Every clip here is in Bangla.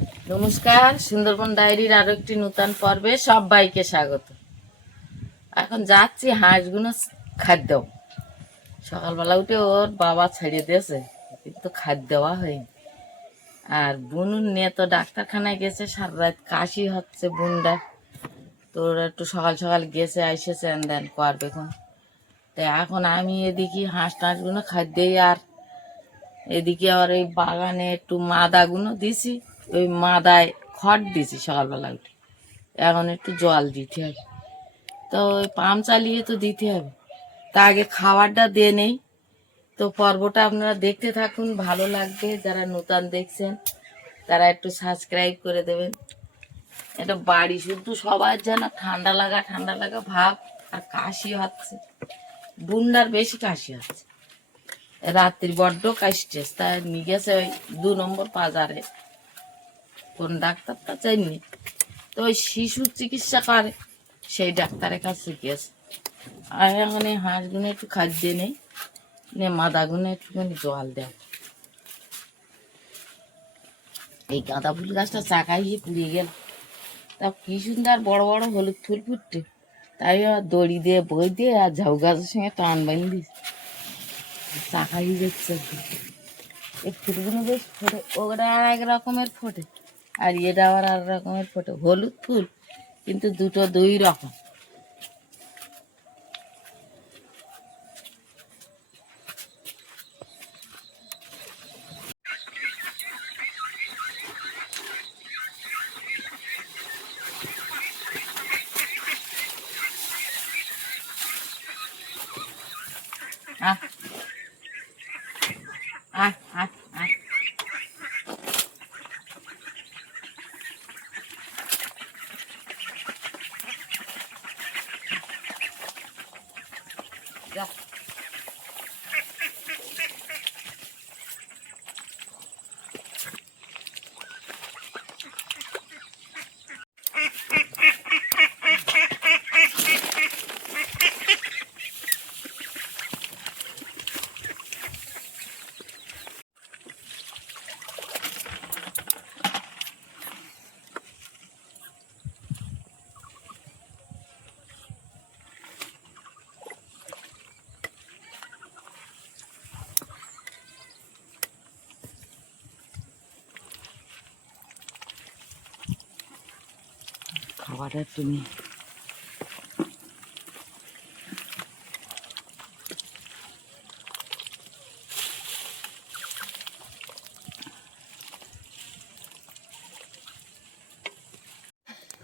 নমস্কার, সুন্দরবন ডায়েরির আরও একটি নূতন পর্বে সবাইকে স্বাগত। এখন যাচ্ছি হাঁসগুলো খাদ্য। সকালবেলা উঠে ওর বাবা ছাড়িয়ে দিয়েছে, কিন্তু খাদ্য দেওয়া হয়নি। আর বুনুর নিয়ে তো ডাক্তারখানায় গেছে সারা রাত কাশি হচ্ছে বুনটা। তো ওরা একটু সকাল সকাল গেছে, এসেছে দেন করবে এখন তো এখন আমি এদিকে হাঁস টাঁসগুলো খাদ্যই আর এদিকে আবার ওই বাগানে একটু মাদাগুলো দিছি। ওই মাদায় খড় দিছি সকালবেলা উঠে। এখন একটু জল দিতে হবে। তো ওই পাম্প চালিয়ে তো দিতে হবে। তা আগে খাবারটা দিয়ে নেই। তো পর্বটা আপনারা দেখতে থাকুন, ভালো লাগবে। যারা নূতন দেখছেন, তারা একটু সাবস্ক্রাইব করে দেবেন। এটা বাড়ি শুধু সবার যেন ঠান্ডা লাগা ঠান্ডা লাগা ভাব আর কাশি হচ্ছে। বুন্ডার বেশি কাশি হচ্ছে। রাত্রি বড্ড কাশছে। তাই নিয়ে গেছে ওই দু নম্বর বাজারে। কোন ডাক্তারটা চাইনি? তো ওই শিশুর চিকিৎসা করে? সেই ডাক্তারের কাছে গেছে আর এখন এই হাঁসগুলো একটু খাদ্য নেই, নে মাদাগুলো একটুখানি জল দেয়। এই গাঁদা ফুল গাছটা চাকাই গিয়ে পুড়িয়ে গেল। তা কি সুন্দর বড় বড় হলুদ ফুল ফুটছে। তাই দড়ি দিয়ে, বই দিয়ে আর ঝাউ গাছের সঙ্গে টান বাঁধি দিস চাকাই যাচ্ছে এই ফুলগুলো বেশ ফোটে ওটা আর এক রকমের ফোটে। আর এটা আবার আর রকমের ফটো হলুদ ফুল কিন্তু দুটো দুই রকম। খাবারটা তুমি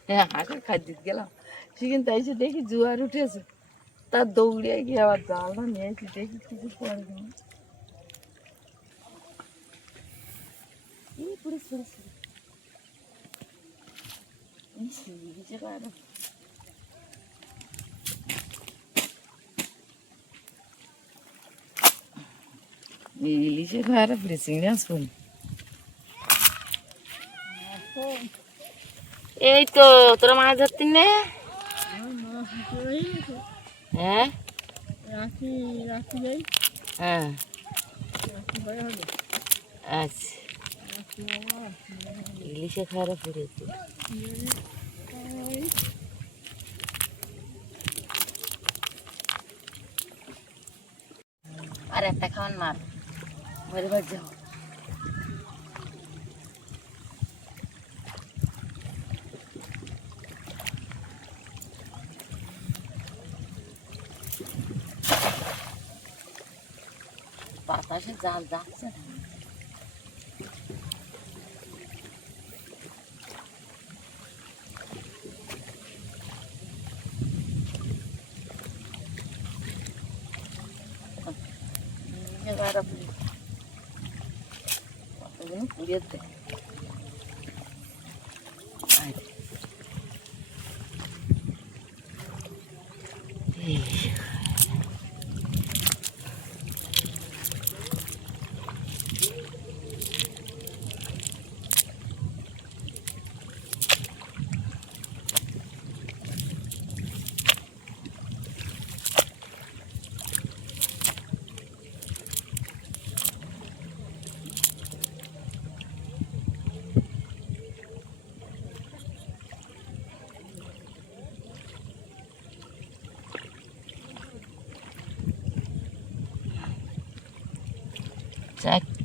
হ্যাঁ আগে খাদ্য গেলাম। সেখান তাই এসে দেখি জোয়ার উঠেছে। তার দৌড়িয়ে গিয়ে আবার জালটা নিয়ে এসে দেখি কিছু পড়ে না এই পুরে পুরে পুরে 이제 가야 돼. ইলিশে খাওয়ার ব্লিচিং আসুন এই তো তোরা মাছ ধরতি নে হ্যাঁ রাখি রাখি যাই হ্যাঁ রাখি ভয় হবে আচ্ছা ইলিশে খাওয়ার পড়েছি আর একটা খাওয়ান মার। ভরে ভর যাও। বাতাসে জাল যাচ্ছে না। Yeah.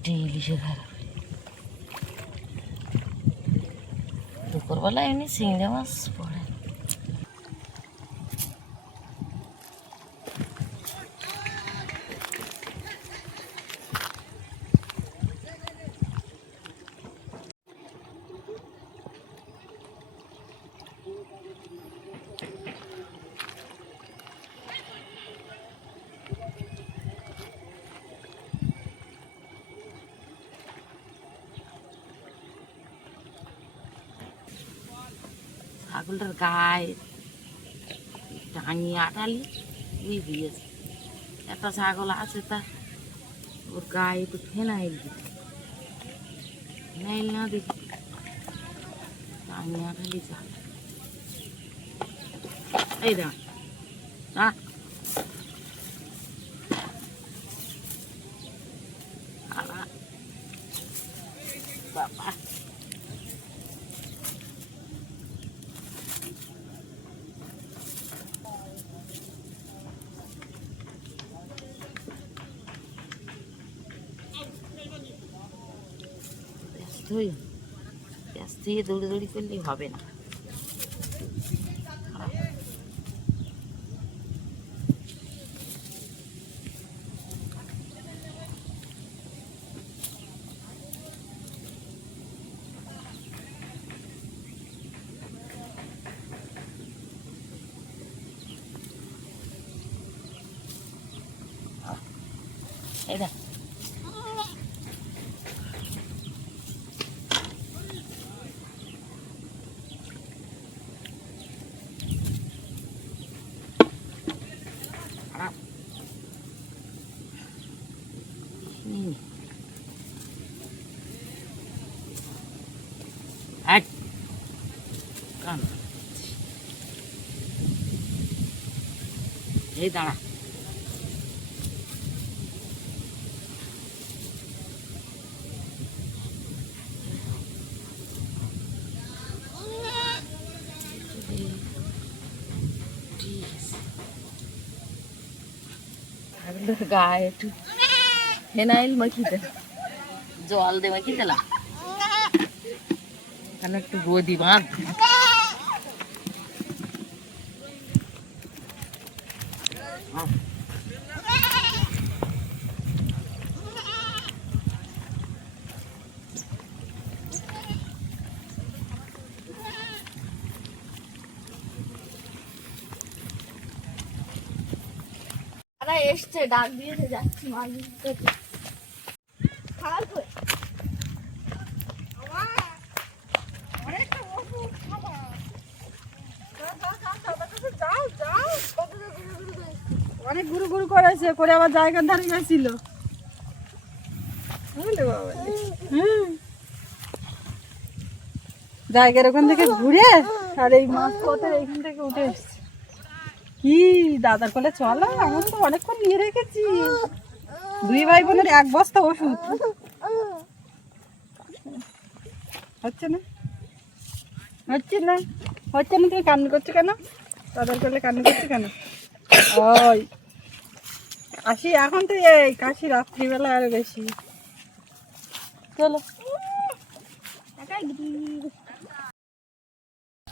ইলিশে খারাপ দুপুরবেলা এমনি চিংড়ি মাছ পড়ে। গায়ে টাঙিয়ে আটালি দুই দিয়েছে একটা ছাগল আছে তা ওর গায়ে তো ফেনাইল দিতে ফেনাইল না দেখি টাঙিয়ে আটালি যা এই দাঁড়া না ব্যস্ত দৌড়ে দৌড়ি করলে হবে না। এই দাঁড়া। গায়ে একটু ফেনাইল মাখি দে। জল দে মাখি দিলাম একটু গদি বাঁধ। এসছে, ডাক দিয়েছে, যাচ্ছি মাছ ধরতে। খাওয়ার কই? অনেক গুরু গুরু করেছে, করে আবার জায়গার ধারে গেছিল? জায়গার ওখান থেকে ঘুরে আর এই মাছ পথের এইখান থেকে উঠে এসছে কি, দাদার কোলে চলো, আমার তো অনেকক্ষণ নিয়ে রেখেছি। দুই ভাই বোনের এক বস্তা ওষুধ। হচ্ছে না? হচ্ছে না? হচ্ছে না, তুমি কান্না করছ কেন? দাদার কোলে কান্না করছ কেন? ওই। আসি, এখন তো এই কাশি রাত্রিবেলা আরও বেশি। চলো।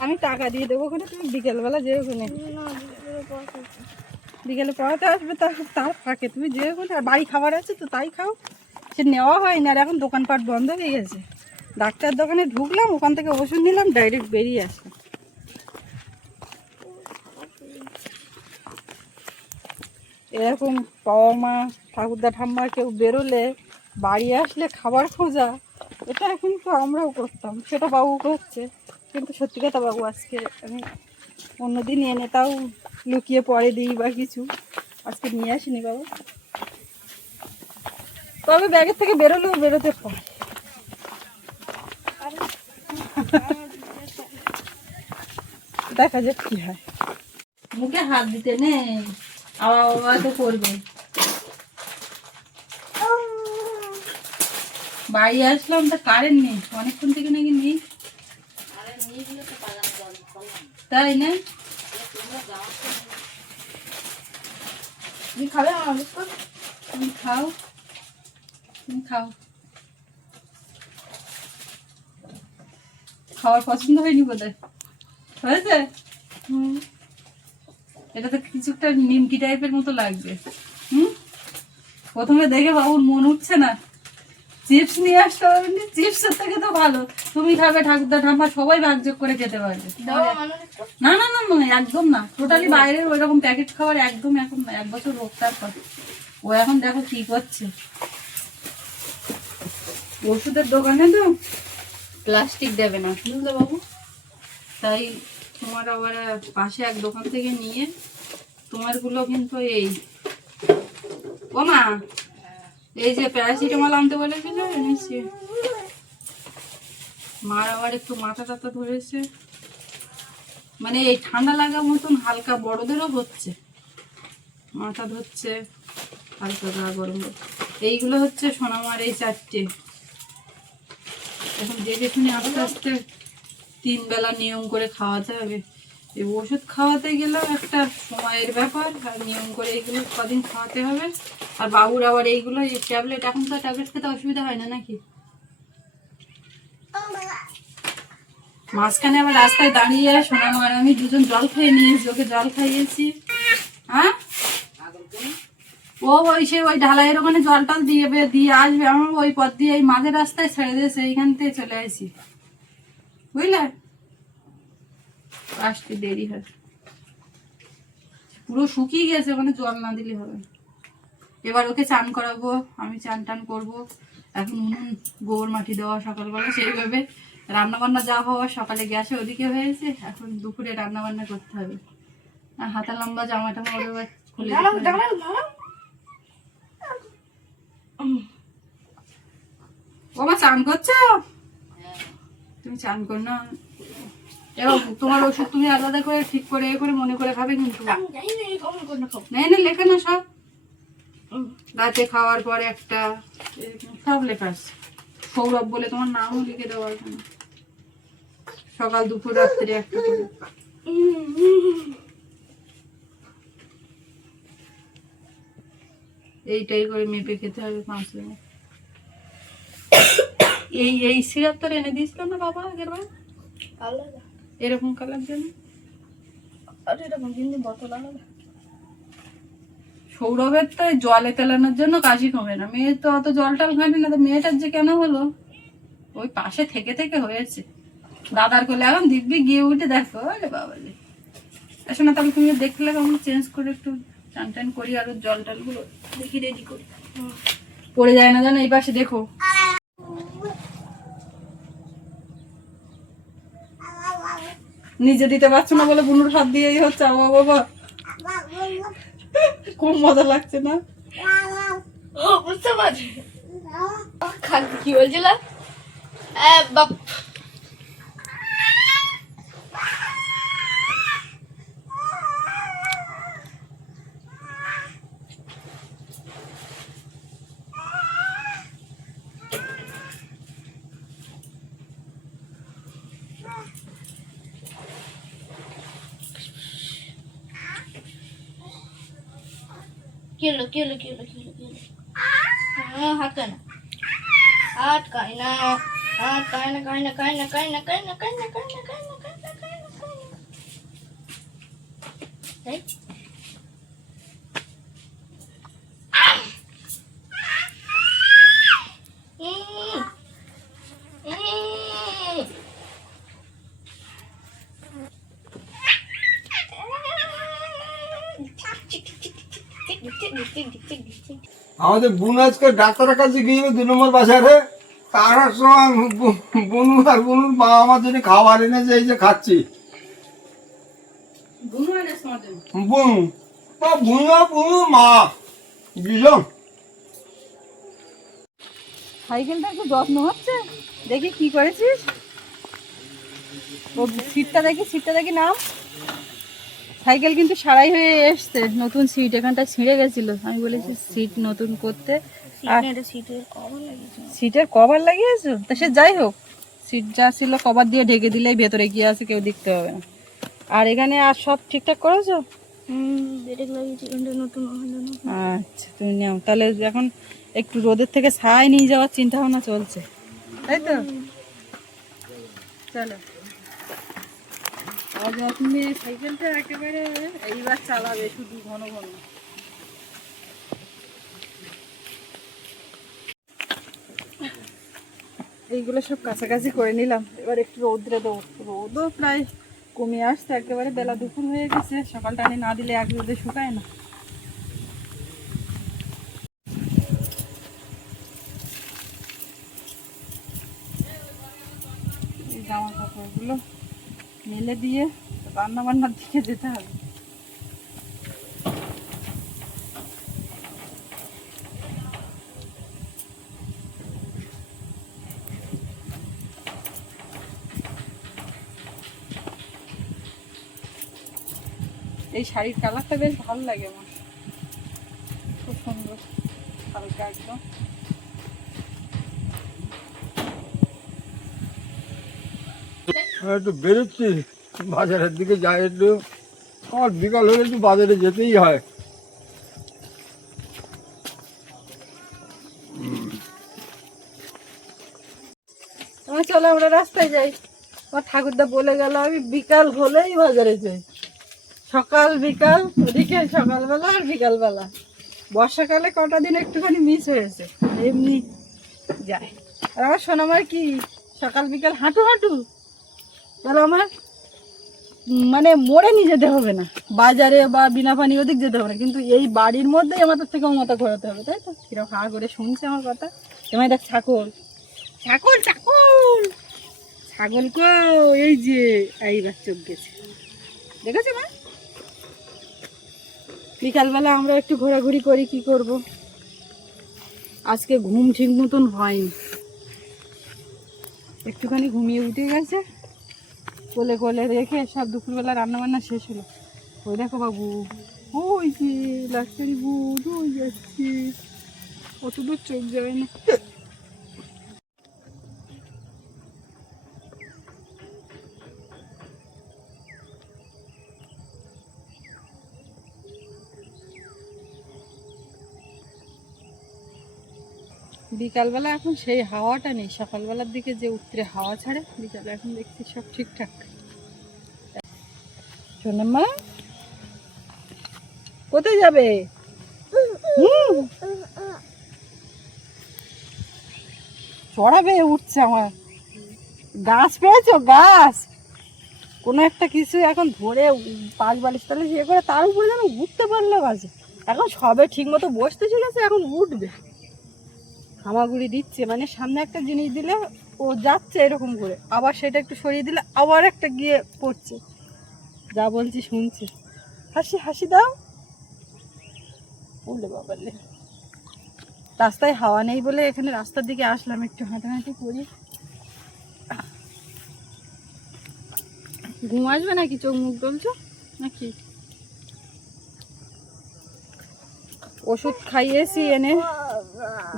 আমি টাকা দিয়ে দেবো ওখানে, তুমি বিকেলবেলা যে ওখানে। বিকেলে পড়াতে আসবে তার ফাঁকে। তুমি যে ওখানে, আর বাড়ি খাবার আছে তো তাই খাও। সে নেওয়া হয় না আর এখন দোকানপাট বন্ধ হয়ে গেছে। ডাক্তার দোকানে ঢুকলাম, ওখান থেকে ওষুধ নিলাম, ডাইরেক্ট বেরিয়ে আসলাম। এরকম বাবা মা, ঠাকুরদা ঠাম্মা কেউ বেরোলে, বাড়ি আসলে খাবার খোঁজা, এটা কিন্তু আমরাও করতাম, সেটা বাবু করছে। কিন্তু সত্যি কথা বাবু, আজকে আমি অন্যদিন এনে তাও লুকিয়ে পরে দিই বা কিছু। আজকে নিয়ে আসিনি বাবু। তবে ব্যাগের থেকে বেরোলেও বেরোতে পারে দেখা যাক কি হয়। মুখে হাত দিতে নেই আবার বাবা তো করবে। বাড়ি আসলাম, তা কারেন্ট নেই। অনেকক্ষণ থেকে নাকি নেই। তাই না? তুমি খাবে আমার বিস্কুট তুমি খাও। তুমি খাও। খাওয়ার পছন্দ হয়নি বোধহয়? হয়েছে? হুম। এটা তো কিছুটা নিমকি টাইপের মতো লাগবে। হুম? প্রথমে দেখে বাবুর মন উঠছে না। চিপস নিয়ে আসতে হবে চিপসের থেকে তো ভালো। তুমি খাবে ঠাকুরদা ঠাম্মা সবাই ভাগযোগ করে খেতে পারবে। না না না না একদম না। টোটালি বাইরের ওই রকম প্যাকেট খাবার একদম এখন এক বছর হোক তারপর। ও এখন দেখো কি করছে। ওষুধের দোকানে তো প্লাস্টিক দেবে না। বুঝলে বাবু তাই তোমার আবার পাশে এক দোকান থেকে নিয়ে তোমারগুলো কিন্তু এই ও মা এই যে প্যারাসিটামল আনতে বলেছিল এনেছি মার আবার একটু মাথা টাথা ধরেছে। মানে এই ঠান্ডা লাগা মতন হালকা বড়দেরও হচ্ছে। মাথা ধরছে, হালকা গা গরম এইগুলো হচ্ছে সোনামার এই চারটে। এখন দেখে শুনে আস্তে আস্তে তিন বেলা নিয়ম করে খাওয়াতে হবে। এই ওষুধ খাওয়াতে গেলেও একটা সময়ের ব্যাপার, আর নিয়ম করে এইগুলো কদিন খাওয়াতে হবে। আর বাবুর আবার এইগুলো, এই ট্যাবলেট, এখন তো ট্যাবলেট খেতে অসুবিধা হয় না নাকি? মাঝখানে আবার রাস্তায় দাঁড়িয়ে সোনামা আর আমি দুজন জল খেয়ে নিয়েছি, ওকে জল খাইয়েছি। হ্যাঁ? ও ওই সে ওই ঢালাইয়ের ওখানে জল টল দিয়ে দিয়ে আসবে আমার ওই পথ দিয়ে এই মাঝের রাস্তায় ছেড়ে দিয়েছে এইখান থেকে চলে আসি বুঝলে? আসতে দেরি হয়। পুরো শুকিয়ে গেছে মানে জল না দিলে হবে এবার ওকে চান করাবো আমি চান টান করব। এখন উনুন গোবর মাটি দেওয়া সকালবেলা সেইভাবে রান্না বান্না যা হওয়া সকালে গ্যাসে ওদিকে হয়েছে এখন দুপুরে রান্না বান্না করতে হবে। আর হাতা লম্বা জামা টামা ওর এবার খুলে ও মা চান করছ? তুমি চান কর না। এবার তোমার ওষুধ তুমি আলাদা করে ঠিক করে এ করে মনে করে খাবে কিন্তু। না না লেখা না সব। রাতে খাওয়ার পরে একটা সব লেখা আছে। সৌরভ বলে তোমার নামও লিখে দেওয়া আছে না। সকাল দুপুর রাত্রে একটা করে। এইটাই করে মেপে খেতে হবে পাঁচ দিনে। এই এই সিরাপ তোর এনে দিয়েছিল না বাবা আগের বার আলাদা। এরকম কালার জন্য আর এটা কিন্তু বোতল আলাদা। সৌরভের তো জলে তেলানোর জন্য কাশি কমে না। মেয়ে তো অত জল টল খায়নি না মেয়েটার যে কেন হলো? ওই পাশে থেকে থেকে হয়েছে। দাদার কোলে এখন দিব্যি গিয়ে উঠে দেখো আরে বাবা রে আসো না তাহলে তুমি দেখলে আমি চেঞ্জ করে একটু চান টান করি আর জল টলগুলো দেখি রেডি করি। পড়ে যায় না জানো এই পাশে দেখো। নিজে দিতে পারছ না বলে বুনুর হাত দিয়েই হচ্ছে আমার বাবা খুব মজা লাগছে না? বুঝতে পারছি। কি বলছিলাম বাপ। kilo, kilo, kilo, kilo, kilo. Ah, hakan. At kaina. At kaina, kaina, kaina, kaina, kaina, kaina, kaina, kaina. আমাদের বোন আজকে ডাক্তারের কাছে গিয়ে দু নম্বর বাজারে তার সঙ্গে বুনু আর বুনুর মা আমার জন্য খাবার এনেছে এই যে খাচ্ছি। বুনু জন্য বুনু? বুনু মা। দুজন সাইকেলটা একটু যত্ন হচ্ছে? দেখি কি করেছিস? ও সিটটা দেখি সিটটা দেখি নাম সাইকেল কিন্তু সারাই হয়ে এসছে। নতুন সিট এখানটা ছিঁড়ে গেছিল। আমি বলেছি সিট নতুন করতে। আর সিটের কভার লাগিয়েছে। সিটের কভার লাগিয়েছো? তা সে যাই হোক সিট যা ছিল কভার দিয়ে ঢেকে দিলেই ভেতরে গিয়ে আছে কেউ দেখতে হবে না। আর এখানে আর সব ঠিকঠাক করেছ? আচ্ছা তুমি নাও। তাহলে এখন একটু রোদের থেকে ছায় নিয়ে যাওয়ার চিন্তা ভাবনা চলছে। তাই তো? চলো। সাইকেলটা একেবারে এইবার চালাবে ঘন ঘন। এইগুলো সব কাছাকাছি করে নিলাম। এবার একটু রৌদ্রে দেবো। রোদও প্রায় কমে আসছে, একেবারে বেলা দুপুর হয়ে গেছে। সকালটা আমি না দিলে এক রোদে শুকায় না। মেলে দিয়ে রান্না বান্নার দিকে যেতে হবে। এই শাড়ির কালারটা বেশ ভালো লাগে আমার। খুব সুন্দর, হালকা একদম। একটু বেরোচ্ছি। বাজারের দিকে যাই একটু। আমার বিকাল হলে একটু বাজারে যেতেই হয়। চলো, আমরা রাস্তায় যাই। আমার ঠাকুরদা বলে গেল, আমি বিকাল হলেই বাজারে যাই। সকাল বিকাল, ওদিকে সকালবেলা আর বিকালবেলা। বর্ষাকালে কটা দিন একটুখানি মিস হয়েছে। এমনি যায় আর আমার সোনামার কি? সকাল বিকাল হাঁটু হাঁটু? তাহলে আমার মানে মোড়ে নিয়ে যেতে হবে না। বাজারে বা বিনা পানি ওদিক যেতে হবে না। কিন্তু এই বাড়ির মধ্যেই আমাদের থেকে মতো ঘোরাতে হবে, তাই তো? কীরকম হা করে শুনছে আমার কথা। এমন দেখ ছাগল ছাগল ছাগল ছাগল কো এই যে, এইবার চোখ গেছে। দেখেছে মা? বিকালবেলা আমরা একটু ঘোরাঘুরি করি, কি করব? আজকে ঘুম ঠিক মতন হয়নি। একটুখানি ঘুমিয়ে উঠে গেছে। কোলে কোলে রেখে সব দুপুরবেলা রান্না বান্না শেষ হলো। ওই দেখো বাবু, ওই যে লাস্টারি বুধ, ওই যাচ্ছি অত দূর চোখ যায় না। বিকালবেলা এখন সেই হাওয়াটা নেই। সকালবেলার দিকে যে উত্তরে হাওয়া ছাড়ে, বিকালে এখন দেখছি সব ঠিকঠাক। শোনে মা, কোথায় যাবে? চড়াবে উঠছে আমার। গাছ পেয়েছ? গাছ। কোনো একটা কিছু এখন ধরে পাঁচ বালিশ তালিশ ইয়ে করে তার উপরে যেন উঠতে পারল বাজে এখন সবে ঠিক মতো বসতে শিখেছে এখন উঠবে। হামাগুড়ি দিচ্ছে মানে সামনে একটা জিনিস দিলে ও যাচ্ছে এরকম করে, আবার সেটা একটু সরিয়ে দিলে আবার একটা গিয়ে পড়ছে। যা বলছি শুনছে। হাসি হাসি দাও। বলে বাবালে। রাস্তায় হাওয়া নেই বলে এখানে রাস্তার দিকে আসলাম একটু হাঁটাহাঁটি করি। ঘুম আসবে নাকি? চোখ মুখ ডলছো? নাকি? ওষুধ খাইয়েছি এনে।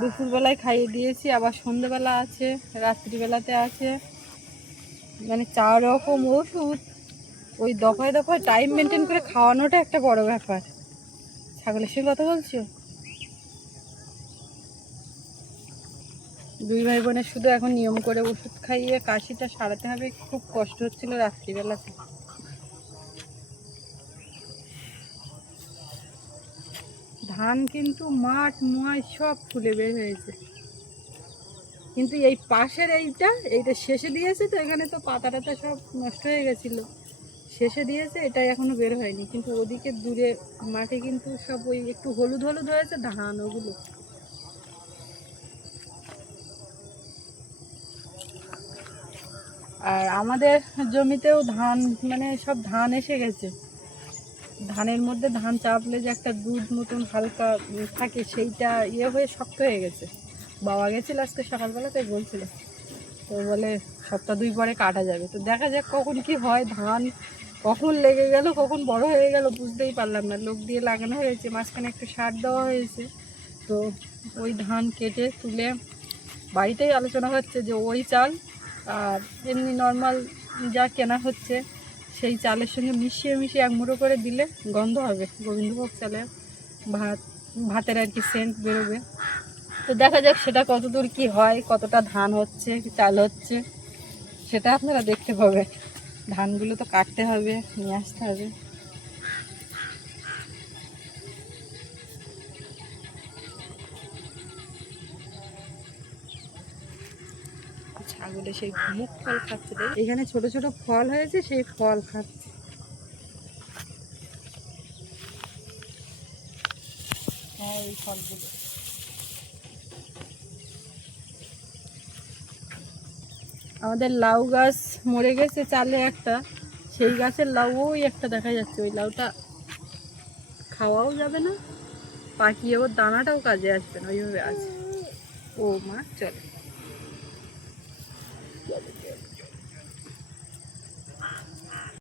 দুপুরবেলায় খাইয়ে দিয়েছি, আবার সন্ধেবেলা আছে, রাত্রিবেলাতে আছে। মানে চার রকম ওষুধ। ওই দফায় দফায় টাইম মেনটেন করে খাওয়ানোটা একটা বড় ব্যাপার। ছাগলের সঙ্গে কথা বলছো? দুই ভাই বোনের শুধু এখন নিয়ম করে ওষুধ খাইয়ে কাশিটা সারাতে হবে, খুব কষ্ট হচ্ছিল রাত্রিবেলাতে। ধান কিন্তু মাঠ ময় সব ফুলে বের হয়েছে। কিন্তু এই পাশের এইটা এইটা শেষে দিয়েছে তো, এখানে তো পাতা টাতা সব নষ্ট হয়ে গেছিল। শেষে দিয়েছে এটা এখনও বের হয়নি। কিন্তু ওদিকে দূরে মাঠে কিন্তু সব ওই একটু হলুদ হলুদ হয়েছে ধান ওগুলো। আর আমাদের জমিতেও ধান মানে সব ধান এসে গেছে। ধানের মধ্যে ধান চাপলে যে একটা দুধ মতন হালকা থাকে সেইটা ইয়ে হয়ে শক্ত হয়ে গেছে। বাবা গেছিল আজকে সকালবেলা, তাই বলছিল। তো বলে, সপ্তাহ দুই পরে কাটা যাবে। তো দেখা যাক কখন কি হয়। ধান কখন লেগে গেল, কখন বড় হয়ে গেল বুঝতেই পারলাম না। লোক দিয়ে লাগানো হয়েছে, মাঝখানে একটু সার দেওয়া হয়েছে। তো ওই ধান কেটে তুলে বাড়িতেই আলোচনা হচ্ছে যে ওই চাল আর এমনি নর্মাল যা কেনা হচ্ছে সেই চালের সঙ্গে মিশিয়ে মিশিয়ে এক মুড়ো করে দিলে গন্ধ হবে। গোবিন্দভোগ চালের ভাত, ভাতের আর কি সেন্ট বেরোবে। তো দেখা যাক সেটা কতদূর কি হয়, কতটা ধান হচ্ছে, কি চাল হচ্ছে, সেটা আপনারা দেখতে পাবেন। ধানগুলো তো কাটতে হবে, নিয়ে আসতে হবে। ছাগলে সেই মুখ ফল খাচ্ছে এখানে ছোট ছোট ফল হয়েছে সেই ফল খাচ্ছে। হ্যাঁ ফলগুলো। আমাদের লাউ গাছ মরে গেছে চালে একটা। সেই গাছের লাউ ওই একটা দেখা যাচ্ছে। ওই লাউটা খাওয়াও যাবে না পাকিয়ে ওর দানাটাও কাজে আসবে না। ওইভাবে আছে। ও মা চলে।